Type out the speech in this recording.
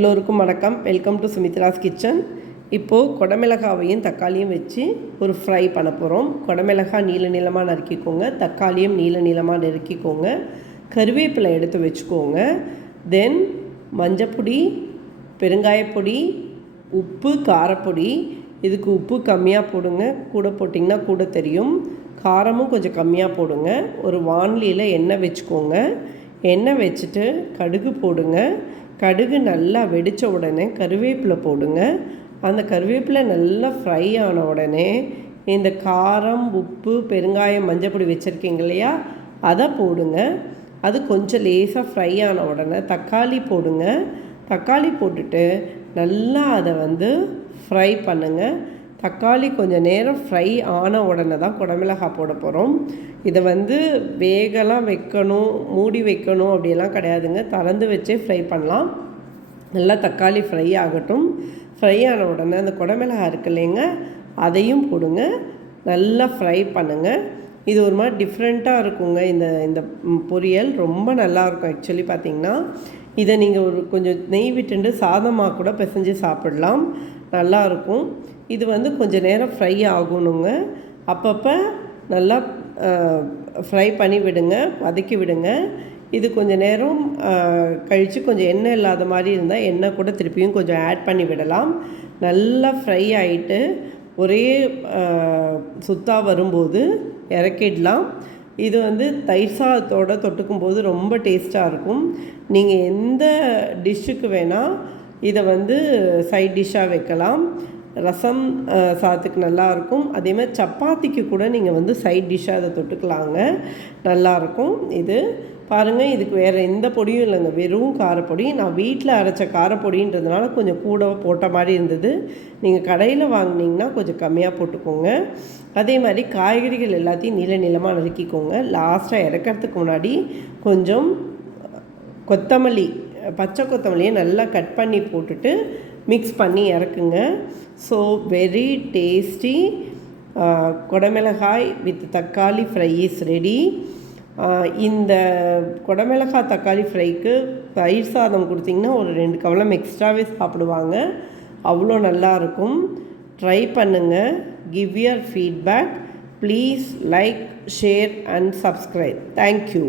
எல்லோருக்கும் வணக்கம். Welcome to Sumitra's kitchen இப்போது குடமிளகாவையும் தக்காளியும் வச்சு ஒரு ஃப்ரை பண்ண போகிறோம் குடமிளகாய் நீல நீளமாக நறுக்கிக்கோங்க. தக்காளியும் நீல நீளமாக நறுக்கிக்கோங்க. கருவேப்பிலை எடுத்து வச்சுக்கோங்க. தென் மஞ்சப்பொடி பெருங்காயப்பொடி உப்பு காரப்பொடி. இதுக்கு உப்பு கம்மியாக போடுங்க. கூட போட்டிங்கன்னா கூட தெரியும். காரமும் கொஞ்சம் கம்மியாக போடுங்க. ஒரு வான்லியில் எண்ணெய் வச்சுக்கோங்க. எண்ணெய் வச்சுட்டு கடுகு போடுங்க. கடுகு நல்லா வெடித்த உடனே கருவேப்பிலை போடுங்க. அந்த கருவேப்பிலை நல்லா ஃப்ரை ஆன உடனே இந்த காரம் உப்பு பெருங்காயம் மஞ்சப்பொடி வச்சுருக்கீங்க இல்லையா? அதை போடுங்க. அது கொஞ்சம் லேசாக ஃப்ரை ஆன உடனே தக்காளி போடுங்க. தக்காளி போட்டுட்டு நல்லா அதை வந்து ஃப்ரை பண்ணுங்கள் தக்காளி கொஞ்சம் நேரம் ஃப்ரை ஆன உடனே தான் குடமிளகாய் போட போகிறோம் இதை வந்து வேகலாம் வைக்கணும் மூடி வைக்கணும் அப்படியெல்லாம் கிடையாதுங்க. திறந்து வச்சே ஃப்ரை பண்ணலாம். நல்லா தக்காளி ஃப்ரை ஆகட்டும். ஃப்ரை ஆன உடனே அந்த குடமிளகாய் இருக்கு இல்லைங்க அதையும் போடுங்க. நல்லா ஃப்ரை பண்ணுங்கள் இது ஒரு மாதிரி டிஃப்ரெண்ட்டாக இருக்குங்க இந்த இந்த பொரியல். ரொம்ப நல்லாயிருக்கும் ஆக்சுவலி பார்த்திங்கன்னா. இதை நீங்கள் ஒரு கொஞ்சம் நெய் விட்டுண்டு சாதமாக கூட பிசைஞ்சு சாப்பிடலாம். நல்லாயிருக்கும் இது வந்து கொஞ்சம் நேரம் ஃப்ரை ஆகணுங்க. அப்பப்போ நல்லா ஃப்ரை பண்ணி விடுங்க வதக்கி விடுங்க. இது கொஞ்சம் நேரம் கழித்து கொஞ்சம் எண்ணெய் இல்லாத மாதிரி இருந்தால் எண்ணெய் கூட திருப்பியும் கொஞ்சம் ஆட் பண்ணி விடலாம். நல்லா ஃப்ரை ஆகிட்டு ஒரே சுத்தாக வரும்போது இறக்கிடலாம். இது வந்து தயிர் சாதத்தோடு தொட்டுக்கும் போது ரொம்ப டேஸ்ட்டாக இருக்கும். நீங்கள் எந்த டிஷ்ஷுக்கு வேணால் இதை வந்து சைட் டிஷ்ஷாக வைக்கலாம். ரசம் சாதத்துக்கு நல்லாயிருக்கும் அதேமாதிரி சப்பாத்திக்கு கூட நீங்கள் வந்து சைட் டிஷ்ஷாக அதை தொட்டுக்கலாங்க. நல்லாயிருக்கும் இது. பாருங்கள் இதுக்கு வேறு எந்த பொடியும் இல்லைங்க. வெறும் காரப்பொடி. நான் வீட்டில் அரைச்ச காரப்பொடின்றதுனால கொஞ்சம் கூட போட்ட மாதிரி இருந்தது. நீங்கள் கடையில் வாங்கினீங்கன்னா கொஞ்சம் கம்மியாக போட்டுக்கோங்க. அதே மாதிரி காய்கறிகள் எல்லாத்தையும் நீள நீளமாக நறுக்கிக்கோங்க. லாஸ்ட்டாக இறக்கிறதுக்கு முன்னாடி கொஞ்சம் கொத்தமல்லி பச்சை கொத்தமல்லியை நல்லா கட் பண்ணி போட்டுட்டு மிக்ஸ் பண்ணி இறக்குங்க. ஸோ வெரி டேஸ்டி குடமிளகாய் வித் தக்காளி ஃப்ரை இஸ் ரெடி இந்த குடமிளகாய் தக்காளி ஃப்ரைக்கு தயிர் சாதம் கொடுத்திங்கன்னா ஒரு ரெண்டு கவலம் எக்ஸ்ட்ராவே சாப்பிடுவாங்க. அவ்வளோ நல்லாயிருக்கும் ட்ரை பண்ணுங்கள் give your feedback please like share and subscribe thank you